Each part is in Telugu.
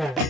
Yeah.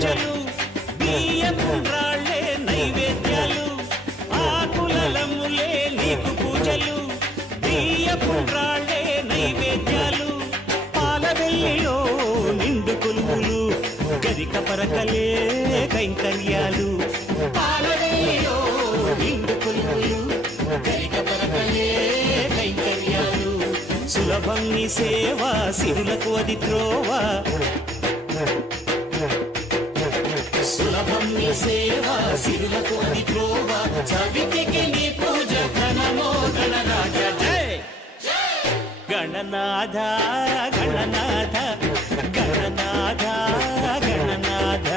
పూజలు బియ్యపు రాళ్ళే నైవేద్యాలు ఆకులలములే నీకు పూజలు బియ్యపు రాళ్ళే నైవేద్యాలు పాలవెల్లిలో నిండు కొలువులు గరిక పరకలే కైంకర్యాలు పాలవెల్లిలో నిండు కొలువులు గరిక పరకలే కైంకర్యాలు సులభం నీ సేవ సిరులకు అది త్రోవ. సులభం నీ సేవ సిరులకు అది త్రోవ చవితికి నీ పూజ ఘనమో గణరాజ గణనాథ గణనాథ గణనాథ గణనాథ.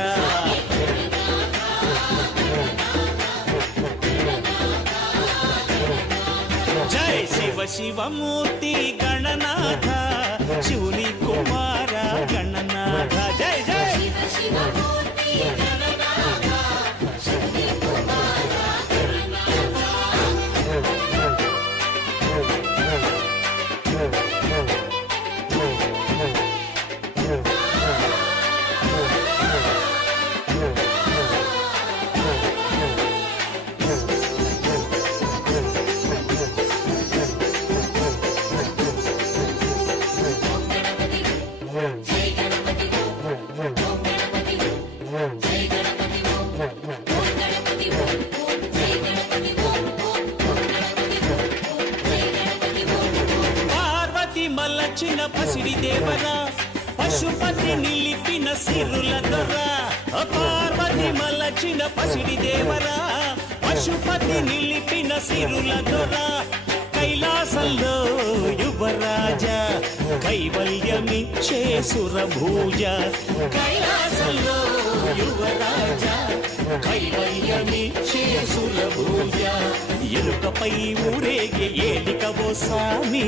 జై శివ శివమూర్తి గణనాథ శివుని కుమార గణనాథ. జై జై! శివ శివమూర్తి Yeah. పశుపతి నిలిపిన సిరుల దొర కైలాసంలో యువరాజ కైవల్యమిచ్చే సురభూజ. కైలాసంలో యువరాజ కైవల్యమిచ్చే సురభూజ. ఎలుకపై ఊరేగే ఏలికవో స్వామి.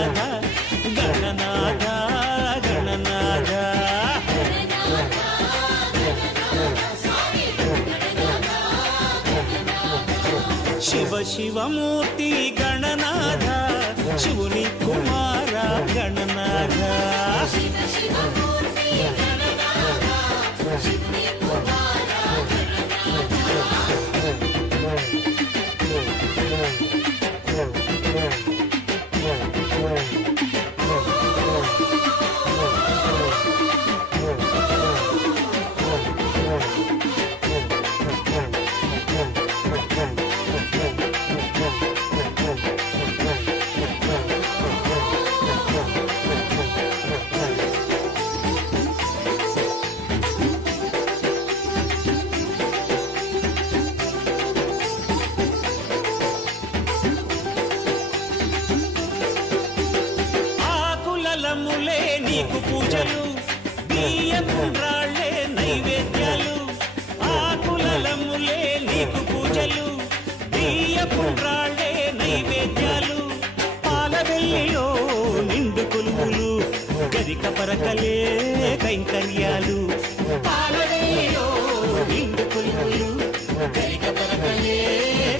శివమూర్తి గరిక పరకలే కైంకర్యాలు. పాలవెల్లిలో నిండు కొలువులు గరిక పరకలే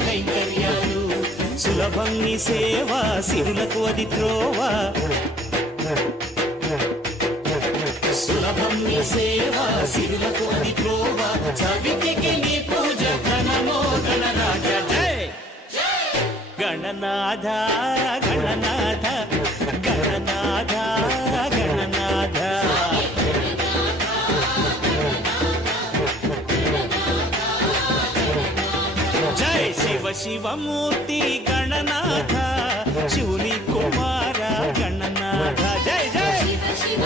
కైంకర్యాలు. సులభం నీ సేవ సిరులకు అది త్రోవ. సులభం నీ సేవ సిరులకు అది త్రోవ. చవితికి నీ పూజ ఘనమో గణరాజ గణనాథ గణనాథ గణనాథ. శివమూర్తి గణనాథ శివుని కుమార గణనాథ జయ జయ శివ శివ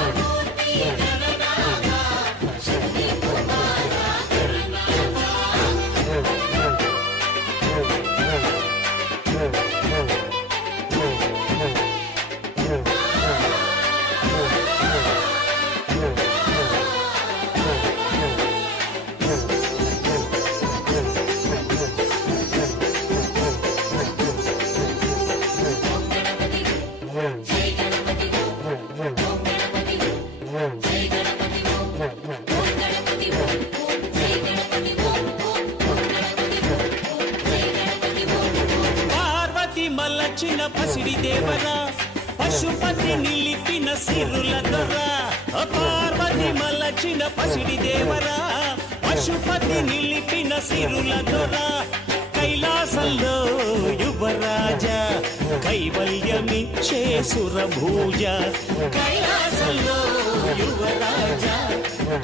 మల్లచిన దేవరా పశుపతి నిలిపిన సిరుల దొర పార్వతి మలచిన పసిడి దేవరా పశుపతి నిలిపిన సిరుల దొర కైలాసంలో యువరాజ కైవల్యమిచ్చే సురభూజ. కైలాసంలో యువరాజ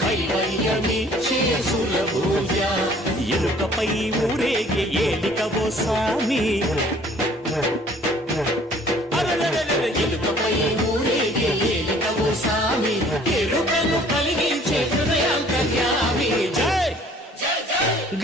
కైవల్యమిచ్చే సురభూజ. ఎలుకపై ఊరేగే ఏలికవో స్వామి.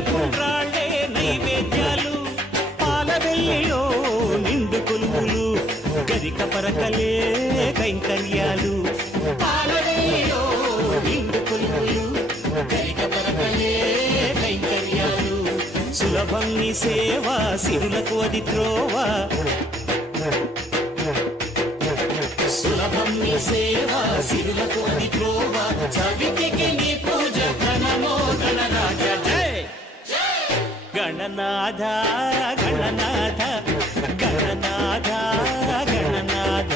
బియ్యపుండ్రాళ్ళే నైవేద్యాలు పాలవెల్లిలో నిండు కొలువులు గరిక పరకలే కైంకర్యాలు. పాలవెల్లిలో నిండు కొలువులు గరిక పరకలే కైంకర్యాలు. సులభం నీ సేవ సిరులకు అది త్రోవ. సులభం నీ సేవ సిరులకు అది త్రోవ. చవితికి గణనాథ గణనాథ గణనాథ గణనాథ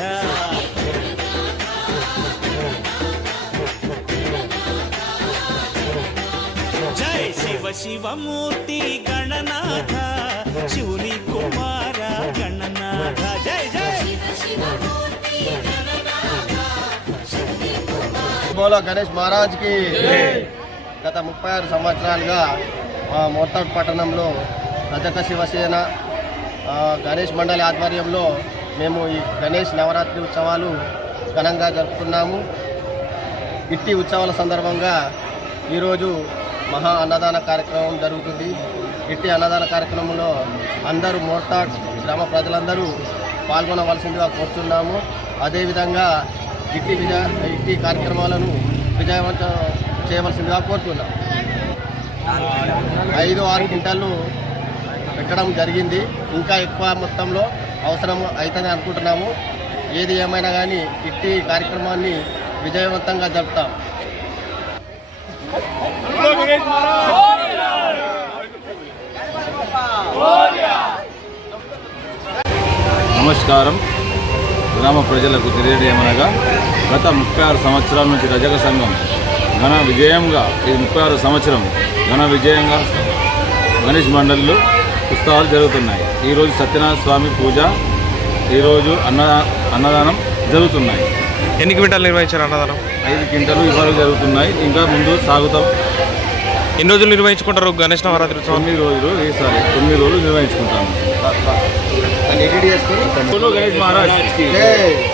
జై శివ శివమూర్తి గణనాథ శివుని కుమార గణనాథ జై జై శివ శివమూర్తి గణనాథ శివుని కుమార బోలో గణేష్ మహారాజ్కి గత ముప్పై ఆరు సంవత్సరాలుగా మా మోర్తాడ్ పట్టణంలో రజక శివసేన గణేష్ మండలి ఆధ్వర్యంలో మేము ఈ గణేష్ నవరాత్రి ఉత్సవాలు ఘనంగా జరుపుకున్నాము. ఇట్టి ఉత్సవాల సందర్భంగా ఈరోజు మహా అన్నదాన కార్యక్రమం జరుగుతుంది. ఇట్టి అన్నదాన కార్యక్రమంలో అందరూ మోర్తాడ్ గ్రామ ప్రజలందరూ పాల్గొనవలసిందిగా కోరుతున్నాము అదేవిధంగా ఇట్టి విజయ ఇట్టి కార్యక్రమాలను విజయవంతం చేయవలసిందిగా కోరుతున్నాం ఐదు ఆరు క్వింటాలు పెట్టడం జరిగింది. ఇంకా ఎక్కువ మొత్తంలో అవసరం అవుతుంది అనుకుంటున్నాము. ఏది ఏమైనా కానీ ఇట్టి కార్యక్రమాన్ని విజయవంతంగా జరుపుతాం. నమస్కారం. గ్రామ ప్రజలకు తెలియజేయమనగా గత ముప్పై ఆరు సంవత్సరాల నుంచి రజక సంఘం ఘన విజయంగా ఇది ముప్పై ఆరు సంవత్సరం ఘన విజయంగా గణేష్ మండలిలో ఉత్సవాలు జరుగుతున్నాయి. ఈరోజు సత్యనారాయణ స్వామి పూజ ఈరోజు అన్న అన్నదానం జరుగుతున్నాయి. ఎన్ని క్వింటాలు నిర్వహించారు అన్నదానం? ఐదు క్వింటలు ఇవాళ జరుగుతున్నాయి. ఇంకా ముందు సాగుతాం. ఎన్ని రోజులు నిర్వహించుకుంటారు గణేష్ నవరాత్రి ఉత్సవం? తొమ్మిది రోజులు ఈసారి తొమ్మిది రోజులు నిర్వహించుకుంటాము. గణేష్ మహారాజ్. జై.